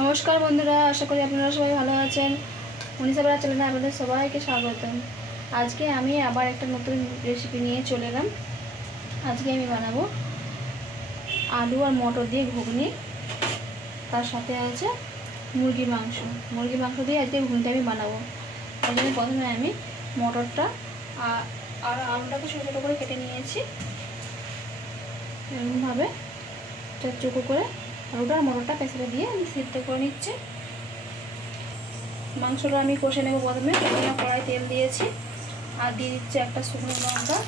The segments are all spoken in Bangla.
নমস্কার বন্ধুরা, আশা করি আপনারা সবাই ভালো আছেন। বেড়া চ্যানেলে আপনাদের সবাইকে স্বাগতম। আজকে আমি আবার একটা নতুন রেসিপি নিয়ে চলে এলাম। আজকে আমি বানাবো আলু আর মটর দিয়ে ঘুগনি। তার সাথে আছে মুরগির মাংস। মুরগির মাংস দিয়ে আজকে ঘুগনিটা আমি বানাবো। তাই জন্য প্রথমে আমি মটরটা আর আলুটাকে ছোটো ছোটো করে কেটে নিয়েছি। এরকমভাবে চুকো করে আলুটা আর মটরটা প্রেসারে দিয়ে আমি সিদ্ধ করে নিচ্ছি। মাংসটা আমি কষে নেব প্রথমে। কড়াই তেল দিয়েছি আর দিয়ে দিচ্ছি একটা শুকনো লঙ্কা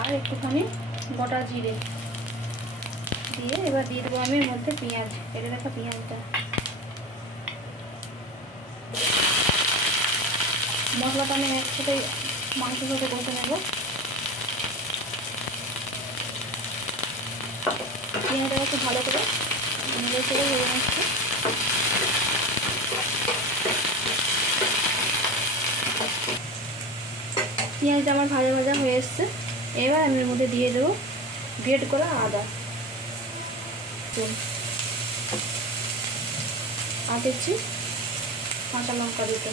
আর একটুখানি গোটা জিরে। দিয়ে এবার দিয়ে দেবো আমি এর মধ্যে পেঁয়াজ এটা দেখা পেঁয়াজটা। মশলাটা আমি একসাথে মাংসের সাথে কষে নেব। পেঁয়াজটা একটু ভালো করে নেড়ে চেড়ে ভেজে নিচ্ছি পেঁয়াজটা আমার ভাজা ভাজা হয়ে এসছে। এবার আমি এর মধ্যে দিয়ে দেবো গ্রেট করা আদা। আর দিচ্ছি কাঁচা লঙ্কা দুটো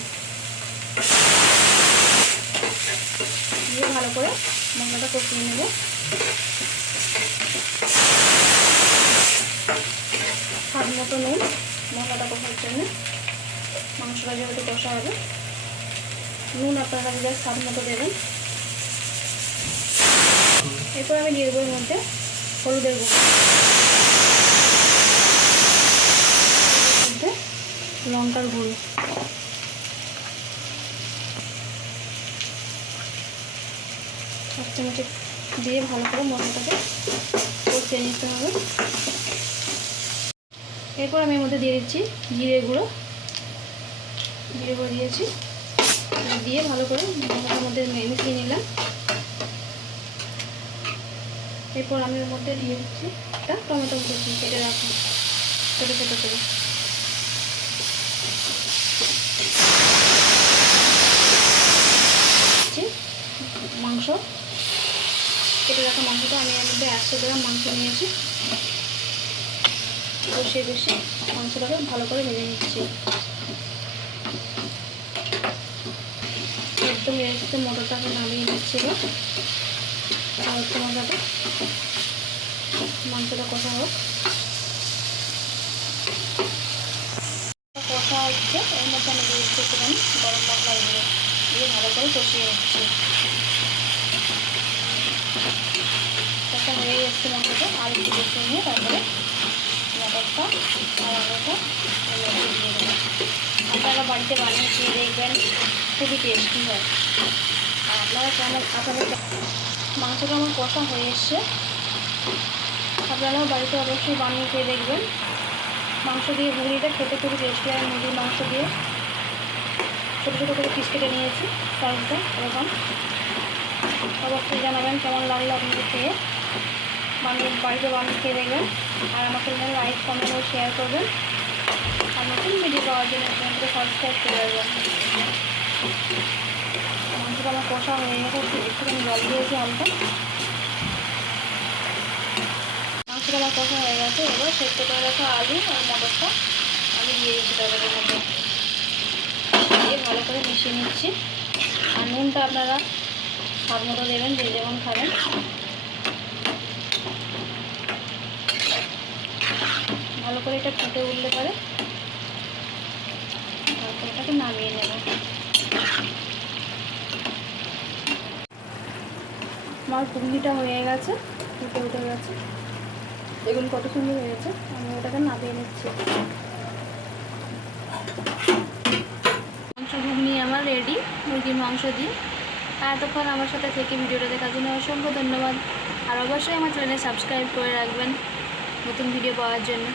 দিয়ে ভালো করে মশলাটা কষিয়ে নেব। মতো নুন, মশলাটা কষার জন্য। মাংসটা যেহেতু কষা হবে, নুন আপনারা যা স্বাদ মতো দেবেন। এরপর আমি দিয়ে দেবো এর মধ্যে হলুদের গুঁড়ো। লঙ্কার গুঁড়ো। এক চামচে দিয়ে ভালো করে মশলাটাকে কষিয়ে নিতে হবে। এরপর আমি এর মধ্যে দিয়ে দিচ্ছি জিরে গুঁড়ো। জিরে গুঁড়ো দিয়েছি। দিয়ে ভালো করে মশলার মধ্যে মিশিয়ে নিলাম। এরপর আমি এর মধ্যে দিয়ে দিচ্ছি একটা টমেটো কুচি কেটে রাখুন ছোটো ছোটো করে। মাংস। কেটে রাখা মাংসটা আমি এর মধ্যে একশো গ্রাম মাংস নিয়েছি। বসিয়ে বসিয়ে মাংসটাকে ভালো করে ভেজে নিচ্ছি। একদম এসে মটরটাকে নামিয়ে নিচ্ছি এবার। আর মাংসটা কষা হোক। কষা হচ্ছে, এর মধ্যে আমি দিয়ে গরম মশলা দিয়ে। ভালো করে কষিয়ে নিচ্ছি। কষা হয়ে যাচ্ছে মশলাটা আর একটু কষিয়ে নিয়ে তারপরে মটরটা আর আলুটা এর মধ্যে দিয়ে দেবো আপনারা বাড়িতে বানিয়ে খেয়ে দেখবেন, খুবই টেস্টি হয়। আর আপনারা কেমন, আপনাদের মাংসটা আমার কষা হয়ে এসছে, আপনারাও বাড়িতে অবশ্যই বানিয়ে খেয়ে দেখবেন। মাংস দিয়ে ঘুগনিটা খেতে খুবই টেস্টি হয়, মুরগির মাংস দিয়ে। ছোটো ছোটো করে পিস কেটে নিয়েছি সাইজটা এরকম। অবশ্যই জানাবেন কেমন লাগল আপনাদের খেয়ে। বানিয়ে, বাড়িতে বানিয়ে খেয়ে দেখবেন। আর আমাকে লাইক কমেন্ট শেয়ার করবেন। আর নতুন ভিডিও পাওয়ার জন্য সাবস্ক্রাইব করে মাংসটা আমার কষা হয়ে গেছে একটু একটুখানি জল দিয়েছি হালকা মাংসটা আমার কষা হয়ে গেছে এবার সেদ্ধ করে রাখা আলু আর মটরটা। আমি দিয়ে দিচ্ছি তরকারির মধ্যে দিয়ে ভালো করে মিশিয়ে নিচ্ছি। আর নুনটা আপনারা স্বাদ মতো দেবেন যে যেমন খাবেন। ভালো করে এটা ফুটে উঠলে পরে তারপর এটাকে নামিয়ে নেব। আমার ঘুগনিটা হয়ে গেছে, ফুটে উঠে গেছে। দেখুন কত সুন্দর হয়েছে, আমি ওটাকে নামিয়ে নিচ্ছি। মাংস ঘুগনি আমার রেডি মুরগির মাংস দিয়ে। এতক্ষণ আমার সাথে থেকে ভিডিওটা দেখার জন্য অসংখ্য ধন্যবাদ। আর অবশ্যই আমার চ্যানেলে সাবস্ক্রাইব করে রাখবেন নতুন ভিডিও পাওয়ার জন্য।